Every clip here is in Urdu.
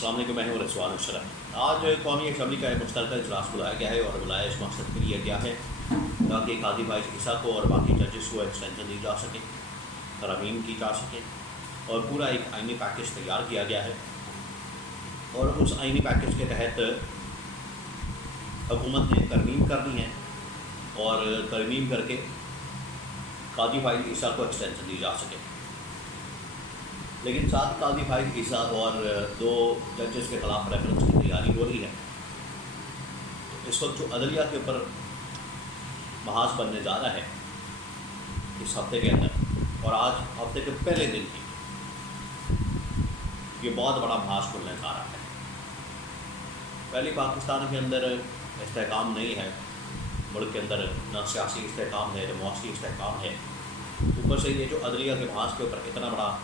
السلام علیکم، میں ہوں رضوان الشرف۔ آج قومی اسمبلی کا ایک مشترکہ اجلاس بلایا گیا ہے اور بلایا اس مقصد کے لیے گیا ہے تاکہ قاضی فائز عیسیٰ کو اور باقی ججز کو ایکسٹینشن دی جا سکے، ترامیم کی جا سکے اور پورا ایک آئینی پیکیج تیار کیا گیا ہے۔ اور اس آئینی پیکیج کے تحت حکومت نے ترمیم کرنی ہے اور ترمیم کر کے قاضی فائز عیسیٰ کو ایکسٹینشن دی جا سکے۔ لیکن ساتھ قاضی فائز عیسیٰ اور 2 ججز کے خلاف ریفرنس کی تیاری ہو رہی ہے۔ اس وقت جو عدلیہ کے اوپر محاذ بننے جا رہا ہے اس ہفتے کے اندر، اور آج ہفتے کے پہلے دن ہی یہ بہت بڑا محاذ کھلنے جا رہا ہے۔ پہلی پاکستان کے اندر استحکام نہیں ہے، ملک کے اندر نہ سیاسی استحکام ہے نہ معاشی استحکام ہے، اوپر سے یہ جو عدلیہ کے محاذ کے اوپر اتنا بڑا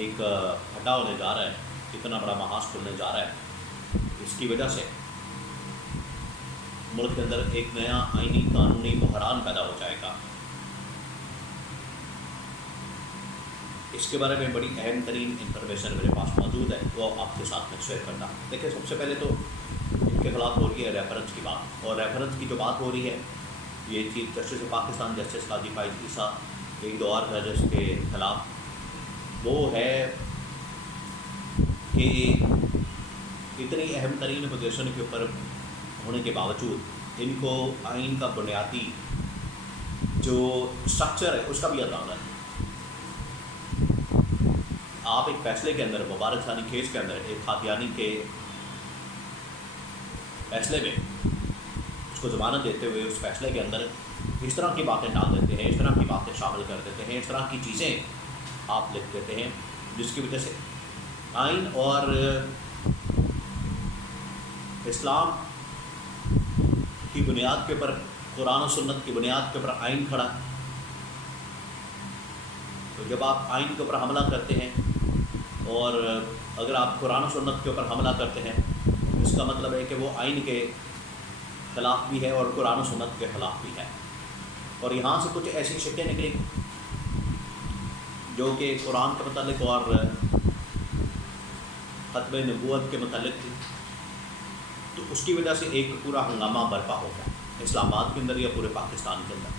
ایک پھٹا ہونے جا رہا ہے، اتنا بڑا محاذ کھلنے جا رہا ہے، اس کی وجہ سے ملک کے اندر ایک نیا آئینی قانونی بحران پیدا ہو جائے گا۔ اس کے بارے میں بڑی اہم ترین انفارمیشن میرے پاس موجود ہے، وہ آپ کے ساتھ میں شیئر کرنا۔ دیکھیں، سب سے پہلے تو ان کے خلاف ہو رہی ہے ریفرنس کی بات، اور ریفرنس کی جو بات ہو رہی ہے یہ چیف جسٹس پاکستان جسٹس قاضی فائز عیسیٰ ایک 2 اور ججز کے خلاف وہ ہے کہ اتنی اہم ترین پوزیشن کے اوپر ہونے کے باوجود ان کو آئین کا بنیادی جو اسٹرکچر ہے اس کا بھی اندازہ ہے۔ آپ ایک فیصلے کے اندر، مبارک ثانی کیس کے اندر، ایک قادیانی کے فیصلے میں اس کو ضمانت دیتے ہوئے اس فیصلے کے اندر اس طرح کی باتیں ڈال دیتے ہیں، اس طرح کی باتیں شامل کر دیتے ہیں، اس طرح کی چیزیں آپ لکھ دیتے ہیں جس کی وجہ سے آئین اور اسلام کی بنیاد کے اوپر، قرآن و سنت کی بنیاد کے اوپر آئین کھڑا۔ تو جب آپ آئین کے اوپر حملہ کرتے ہیں اور اگر آپ قرآن و سنت کے اوپر حملہ کرتے ہیں اس کا مطلب ہے کہ وہ آئین کے خلاف بھی ہے اور قرآن و سنت کے خلاف بھی ہے۔ اور یہاں سے کچھ ایسی شکیں نکلی جو کہ قرآن کے متعلق اور ختم نبوت کے متعلق تھی، تو اس کی وجہ سے ایک پورا ہنگامہ برپا ہو گیا اسلام آباد کے اندر یا پورے پاکستان کے اندر۔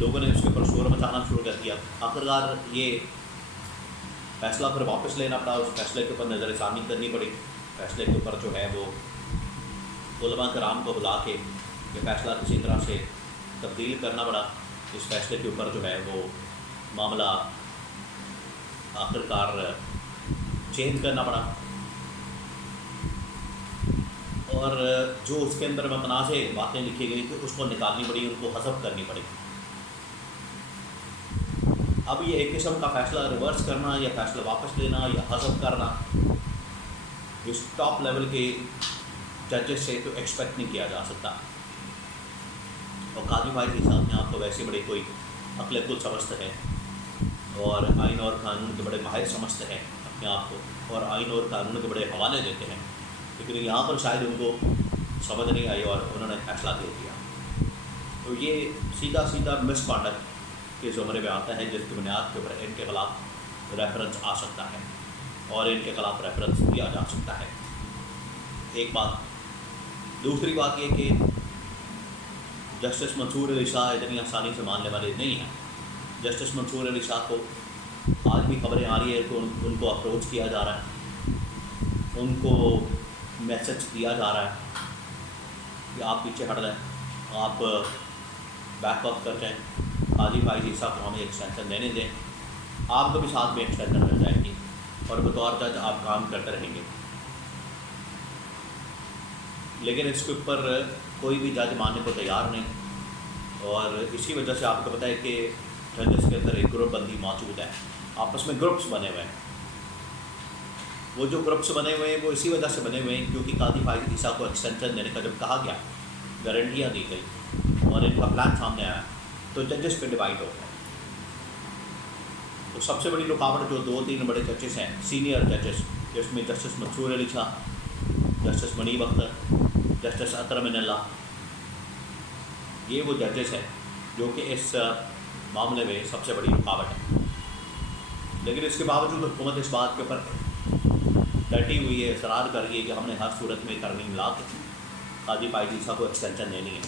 لوگوں نے اس کے اوپر شور مچانا شروع کر دیا۔ آخرکار یہ فیصلہ پھر واپس لینا پڑا، اس فیصلے کے اوپر نظر ثانی کرنی پڑی۔ فیصلے کے اوپر جو ہے وہ علماء کرام کو بلا کے یہ فیصلہ کسی طرح سے تبدیل کرنا پڑا۔ اس فیصلے کے اوپر جو ہے وہ معاملہ آخرکار چینج کرنا پڑا، اور جو اس کے اندر متنازع باتیں لکھی گئی تھی اس کو نکالنی پڑی، ان کو حذف کرنی پڑی۔ اب یہ ایک قسم کا فیصلہ ریورس کرنا یا فیصلہ واپس لینا یا حذف کرنا اس ٹاپ لیول کے ججز سے تو ایکسپیکٹ نہیں کیا جا سکتا۔ اور قاضی فائز عیسیٰ اپنے آپ کو ویسے بڑے کوئی عقل کل سمجھتے ہیں اور آئین اور قانون کے بڑے ماہر سمجھتے ہیں اپنے آپ کو، اور آئین اور قانون کے بڑے حوالے دیتے ہیں، لیکن یہاں پر شاید ان کو سمجھ نہیں آئی اور انہوں نے فیصلہ دے دیا۔ تو یہ سیدھا مس کانڈکٹ کے زمرے میں آتا ہے جس کی بنیاد کے اوپر ان کے خلاف ریفرنس آ سکتا ہے اور ان کے خلاف ریفرنس دیا جا سکتا ہے۔ ایک بات۔ دوسری بات یہ کہ جسٹس منصور علی شاہ اتنی آسانی سے ماننے والے نہیں ہیں۔ جسٹس منصور علی شاہ کو آج بھی خبریں آ رہی ہے کہ ان کو اپروچ کیا جا رہا ہے، ان کو میسج دیا جا رہا ہے کہ آپ پیچھے ہٹ جائیں، آپ بیک وقت کر جائیں، قاضی فائز عیسیٰ کو ہمیں ایکسٹینشن دینے دیں، آپ کو بھی ساتھ میں ایکسٹینشن مل جائے گی اور بطور جج آپ کام کرتے رہیں گے۔ لیکن اس کے اوپر کوئی بھی جج ماننے کو تیار نہیں، اور اسی وجہ سے آپ کو پتہ ہے کہ ججز کے اندر ایک گروپ بندی موجود ہے، آپس میں گروپس بنے ہوئے ہیں۔ وہ جو گروپس بنے ہوئے ہیں وہ اسی وجہ سے بنے ہوئے ہیں کیونکہ قاضی فائز عیسیٰ کو ایکسٹینشن دینے کا جب کہا گیا، گارنٹیاں دی گئی اور ان کا پلان سامنے آیا تو ججز پہ ڈیوائڈ ہو گئے۔ تو سب سے بڑی رکاوٹ جو 2-3 بڑے ججز ہیں، سینئر ججز، جس میں جسٹس منصور علی شاہ، جسٹس منیب اختر، جسٹس اطہر من اللہ، یہ وہ ججز ہیں جو کہ اس معاملے میں سب سے بڑی رکاوٹ ہے۔ لیکن اس کے باوجود حکومت اس بات کے اوپر ڈٹی ہوئی ہے، اصرار کر رہی ہے کہ ہم نے ہر صورت میں ترمیم لا کے قاضی پائز عیسیٰ کو ایکسٹینشن دینی ہے،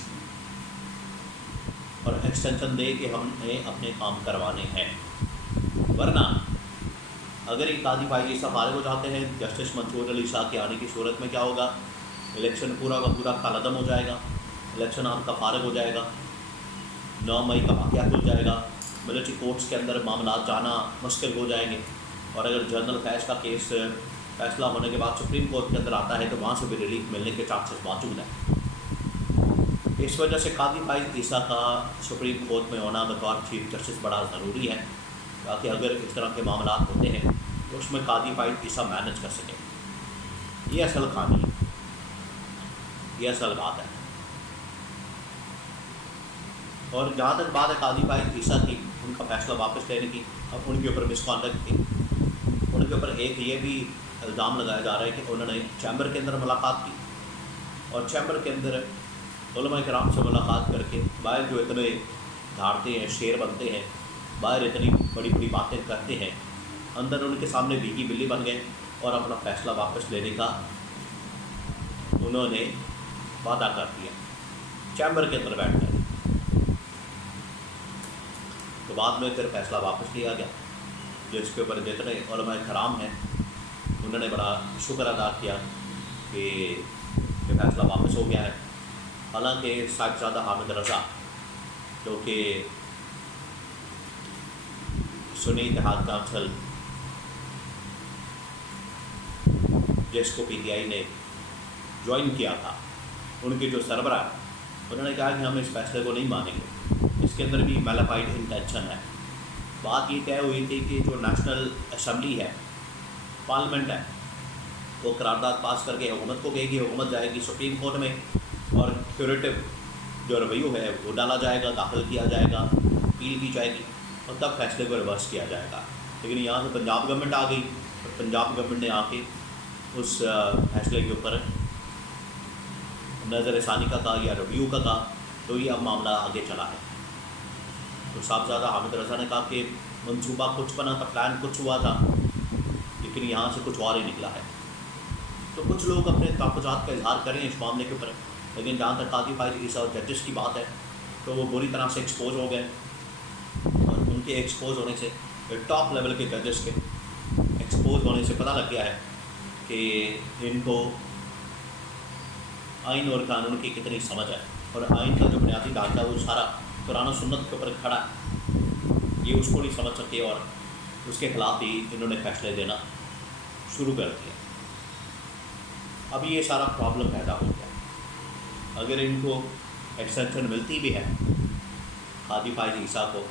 اور ایکسٹینشن دے کے ہم نے اپنے کام کروانے ہیں. ورنہ اگر یہ قاضی پائز عیسیٰ فارغ ہو جاتے ہیں، جسٹس منصور علی شاہ کے آنے کی صورت میں کیا ہوگا؟ الیکشن پورا کا پورا کالعدم ہو جائے گا، الیکشن آپ کا فارغ ہو جائے گا، 9 مئی کا واقعہ کھل جائے گا، ملٹری کورٹس کے اندر معاملات جانا مشکل ہو جائیں گے. اور اگر جنرل فیض کا کیس فیصلہ ہونے کے بعد سپریم کورٹ کے اندر آتا ہے تو وہاں سے بھی ریلیف ملنے کے چانسز موجود ہیں. اس وجہ سے قاضی پائز عیسیٰ کا سپریم کورٹ میں ہونا بطور چیف جسٹس بڑا ضروری ہے، تاکہ اگر اس طرح کے معاملات ہوتے ہیں تو اس میں قاضی پائز عیسیٰ مینج کر سکے. یہ اصل کہانی ہے، یہ اصل بات ہے. اور جہاں تک بات ہے قاضی پائز عیسیٰ کی، ان کا فیصلہ واپس لینے کی، اب ان کے اوپر مس کانڈکٹ تھی. ان کے اوپر ایک یہ بھی الزام لگایا جا رہا ہے کہ انہوں نے چیمبر کے اندر ملاقات کی، اور چیمبر کے اندر علماء کرام سے ملاقات کر کے باہر جو اتنے دھاڑتے ہیں، شیر بنتے ہیں، باہر اتنی بڑی بڑی باتیں کرتے ہیں، اندر ان کے سامنے بھیگی بلی بن گئے اور اپنا فیصلہ واپس لینے کا انہوں نے وعدہ کر دیا چیمبر کے اندر بیٹھ کر. تو بعد میں پھر فیصلہ واپس لیا گیا، جس کے اوپر جتنے علماء کرام ہیں انہوں نے بڑا شکر ادا کیا کہ یہ فیصلہ واپس ہو گیا ہے. حالانکہ صاحبزادہ حامد رضا جو کہ سنی اتحاد کونسل جس کو پی ٹی آئی نے جوائن کیا تھا، ان کے جو سربراہ انہوں نے کہا کہ ہم اس فیصلے کو نہیں مانیں گے، اس کے اندر بھی میلافائڈ انٹینشن ہے. بات یہ طے ہوئی تھی کہ جو نیشنل اسمبلی ہے، پارلیمنٹ ہے، وہ قرارداد پاس کر کے حکومت کو کہے گی، حکومت جائے گی سپریم کورٹ میں، اور کیوریٹو جو رویو ہے وہ ڈالا جائے گا، داخل کیا جائے گا، اپیل کی جائے گی، اور تب فیصلے کو ریورس کیا جائے گا. لیکن یہاں سے پنجاب گورنمنٹ آ گئی، اور پنجاب گورنمنٹ نے آ کے اس فیصلے کے اوپر نظر ثانی کا کہا یا ریویو کا کہا، تو یہ اب معاملہ آگے چلا ہے. تو صاحبزادہ حامد رضا نے کہا کہ منصوبہ کچھ بنا تھا، پلان کچھ ہوا تھا، لیکن یہاں سے کچھ اور ہی نکلا ہے. تو کچھ لوگ اپنے تحفظات کا اظہار کریں اس معاملے کے اوپر، لیکن جہاں تک قاضی پائز عیسیٰ اور ججز کی بات ہے تو وہ بری طرح سے ایکسپوز ہو گئے، اور ان کے ایکسپوز ہونے سے، ٹاپ لیول کے ججز کے ایکسپوز ہونے سے پتہ لگ گیا ہے کہ ان کو آئین اور قانون کی کتنی سمجھ ہے، اور آئین کا جو بنیادی ڈھانچہ وہ سارا قرآن و سنت کے اوپر کھڑا ہے. یہ اس کو نہیں سمجھ سکے اور اس کے خلاف ہی انہوں نے فیصلے دینا شروع کر دیا. اب یہ سارا پرابلم پیدا ہو گیا. اگر ان کو ایکسٹینشن ملتی بھی ہے قاضی پائز عیسیٰ کو،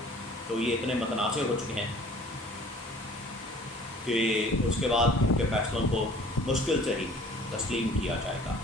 تو یہ اتنے متنازع ہو چکے ہیں کہ اس کے بعد ان کے فیصلوں کو مشکل سے ہی تسلیم کیا جائے گا.